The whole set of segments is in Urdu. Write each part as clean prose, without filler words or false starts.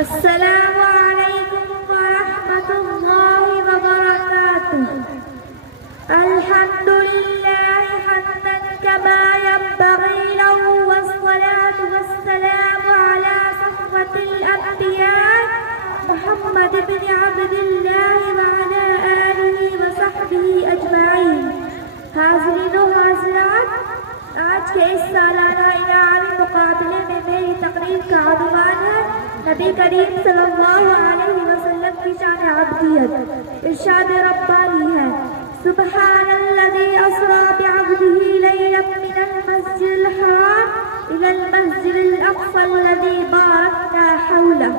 السلام علیکم ورحمۃ اللہ وبرکاتہ. الحمد للہ حمدا کما ينبغي له والصلاة والسلام على صفوة الأنبياء محمد بن عبد الله وعلى آله وصحبه أجمعين. حاضرین و حاضرات، آج کے اس سالانہ انعامی مقابلے میں میری تقریر کا عنوان ہے نبی کریم صلی اللہ علیہ وسلم کی شان عبدیت. ارشاد ربانی ہے: سبحان الذي اسرى بعبده ليلا من المسجد الحرام الى المسجد الاقصى الذي باركنا حوله.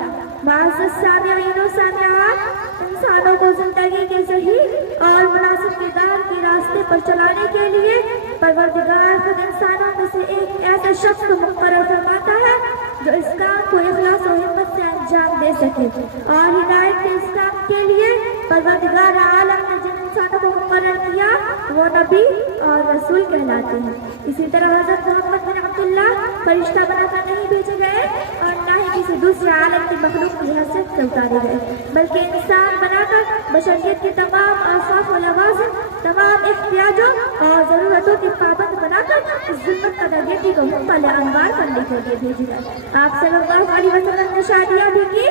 معزز سامعین و سامعات، انسانوں کو زندگی کے صحیح اور مناسب کردار کے راستے پر چلانے کے لیے پروردگار خود انسانوں میں سے ایک ایسا شخص کو مقرر فرماتا ہے جو اس کام کو اخلاص و ہمت سے انجام دے سکے. اور ہدایت کے اس کام کے لیے پروردگار عالم نے جن انسانوں کو مقرر کیا وہ نبی اور رسول کہلاتے ہیں. اسی طرح حضرت محمد بن عبداللہ فرشتہ بنا کر نہیں بھیجے گئے اور نہ ہی کسی دوسرے عالم کی مخلوق کی حیثیت سے اتارے گئے، بلکہ انسان بنا کر بشریت کی تمام اوصاف و لوازم، تمام احتیاجوں اور ضرورتوں کے پابند بنا کر اس ظلمت قدریتی کو مقبل انوار کرنے کے لیے بھیجے گئے. آپ صلی اللہ علیہ وسلم نے شادیاں بھی کی،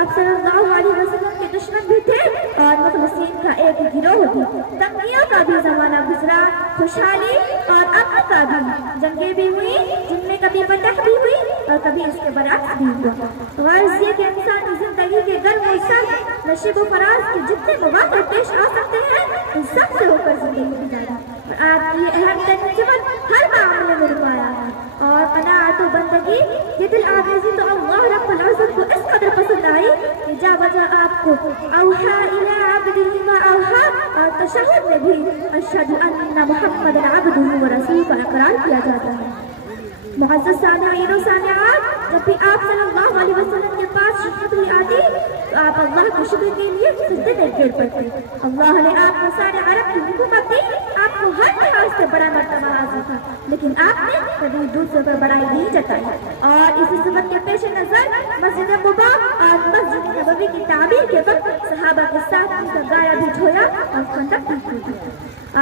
آپ صلی اللہ علیہ وسلم کے دشمن بھی تھے اور مخلصین کا ایک گروہ بھی. تنگیوں کا بھی زمانہ گزرا، خوشحالی اور امن کا بھی. جنگیں بھی ہوئی جن میں کبھی فتح بھی ہوئی اور کبھی اس کے برعکس بھی ہوا. غرض یہ کہ انسانی زندگی کے گرم و سرد، نشیب و فراز کے جتنے مواقع پیش آ سکتے ہیں ان سب سے ہو کر زندگی گزاری. اور آپ کی اہم ترین صفت ہر معاملے میں نمایاں ہے. اور قناعت و بندگی، یہ دل آویزی تو اللہ رب العزت کو اس قدر پسند آئی کہ جا بجا آپ کو اوحا الی عبدہ ما اوحا اور تشہد میں بھی اشہد ان محمد عبدہ و رسول کا اقرار کیا جاتا ہے. معزز سامعین و سامعات، جب بھی آپ صلی اللہ علیہ وسلم کے پاس شفاعت ہوئی آتی تو آپ اللہ کے شکر کے لیے سجدے میں گر پڑتے. اللہ نے آپ کو سارے عرب کی حکومت دی، آپ کو ہر لحاظ سے بڑا مرتبہ حاصل تھا، لیکن آپ نے کبھی دوسروں پر بڑائی نہیں جتائی. اور اسی صفت کے پیش نظر مسجد قباء اور مسجد نبوی کی تعمیر کے وقت صحابہ کے ساتھ ان کا گایا بھی دھویا اور خندق بھی کھودی.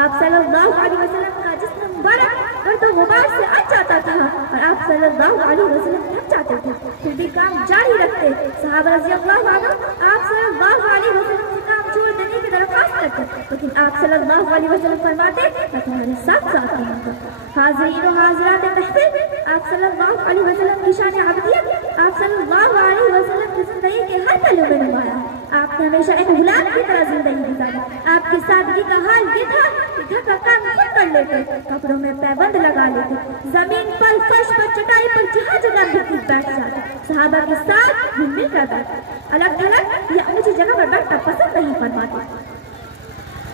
آپ صلی اللہ علیہ وسلم کا جسم مبارک گرد و غبار سے اچ جاتا تھا اور آپ صلی اللہ علیہ وسلم تھک جاتے تھے، پھر بھی کام جاری رکھتے. صحابہ رضی اللہ عنہ آپ صلی اللہ علیہ وسلم سے کام چھوڑ دینے کی درخواست کرتے، لیکن آپ صلی اللہ علیہ وسلم فرماتے میں تمہارے ساتھ ساتھ رہوں گا. حاضرین و حاضرات محفل، آپ صلی اللہ علیہ وسلم کی شان عبدیت آپ صلی اللہ علیہ وسلم کی زندگی کے ہر پہلو میں نمایاں. آپ نے ہمیشہ ایک غلام کی طرح زندگی گزاری. آپ کی سادگی کا حال یہ تھا کہ گھر کا کام خود کر لیتے، کپڑوں میں پیبند لگا لیتے، زمین پر، فرش پر، چٹائی پر جہاں جگہ بھی بیٹھ جاتے، صحابہ کے ساتھ بھی مل کر بیٹھتے، الگ تھلگ یا اونچی جگہ پر بیٹھنا پسند نہیں فرماتے.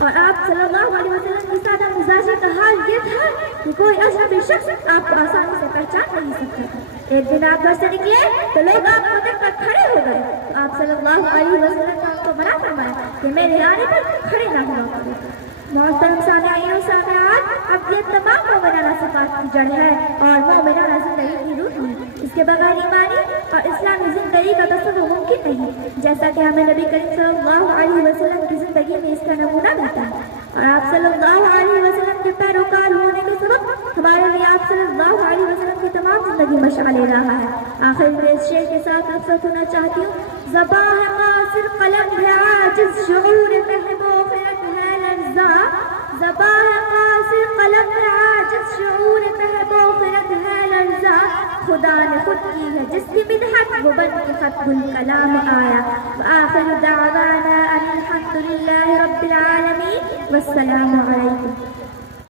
اور آپ صلی اللہ علیہ وسلم کی سادہ مزاجی کا حال یہ تھا کہ کوئی اجنبی شخص آپ کو آسانی سے پہچان نہیں سکتا تھا. ایک دن آپ گھر سے نکلے تو لوگ آپ کو دیکھ کر کھڑے ہو گئے. آپ صلی اللہ علیہ وسلم نے آپ کو منع فرمایا کہ میرے آنے پر کھڑے نہ ہوا کرو. محترم سامعین و سامعات، اب یہ تمام مومنانہ صفات کی جڑ ہے اور مومنانہ زندگی کی روح ہے. اس کے بغیر ایمانی اور اسلامی زندگی کا تصور ممکن نہیں، جیسا کہ ہمیں نبی کریم صلی اللہ علیہ وسلم کی زندگی میں اس کا نمونہ ملتا ہے. اور آپ صلی اللہ علیہ وسلم کے پیروکار ہونے کے سبب ہمارے لیے آپ صلی اللہ علیہ وسلم کی تمام زندگی مشعل راہ ہے. آخر میں اس شعر کے ساتھ رخصت ہونا چاہتی ہوں. زباں ہے قاصر، قلم ہے عاجز، شعور محبوب ہے لرزاں. زباں ہے قاصر، قلم ہے عاجز، شعور محبوب ہے لرزاں. خدا نے خود کی ہے جس کی مدحت وہ بن کے خط الکلام آیا. وآخر دعوانا ان الحمد للہ رب العالمین والسلام علیکم.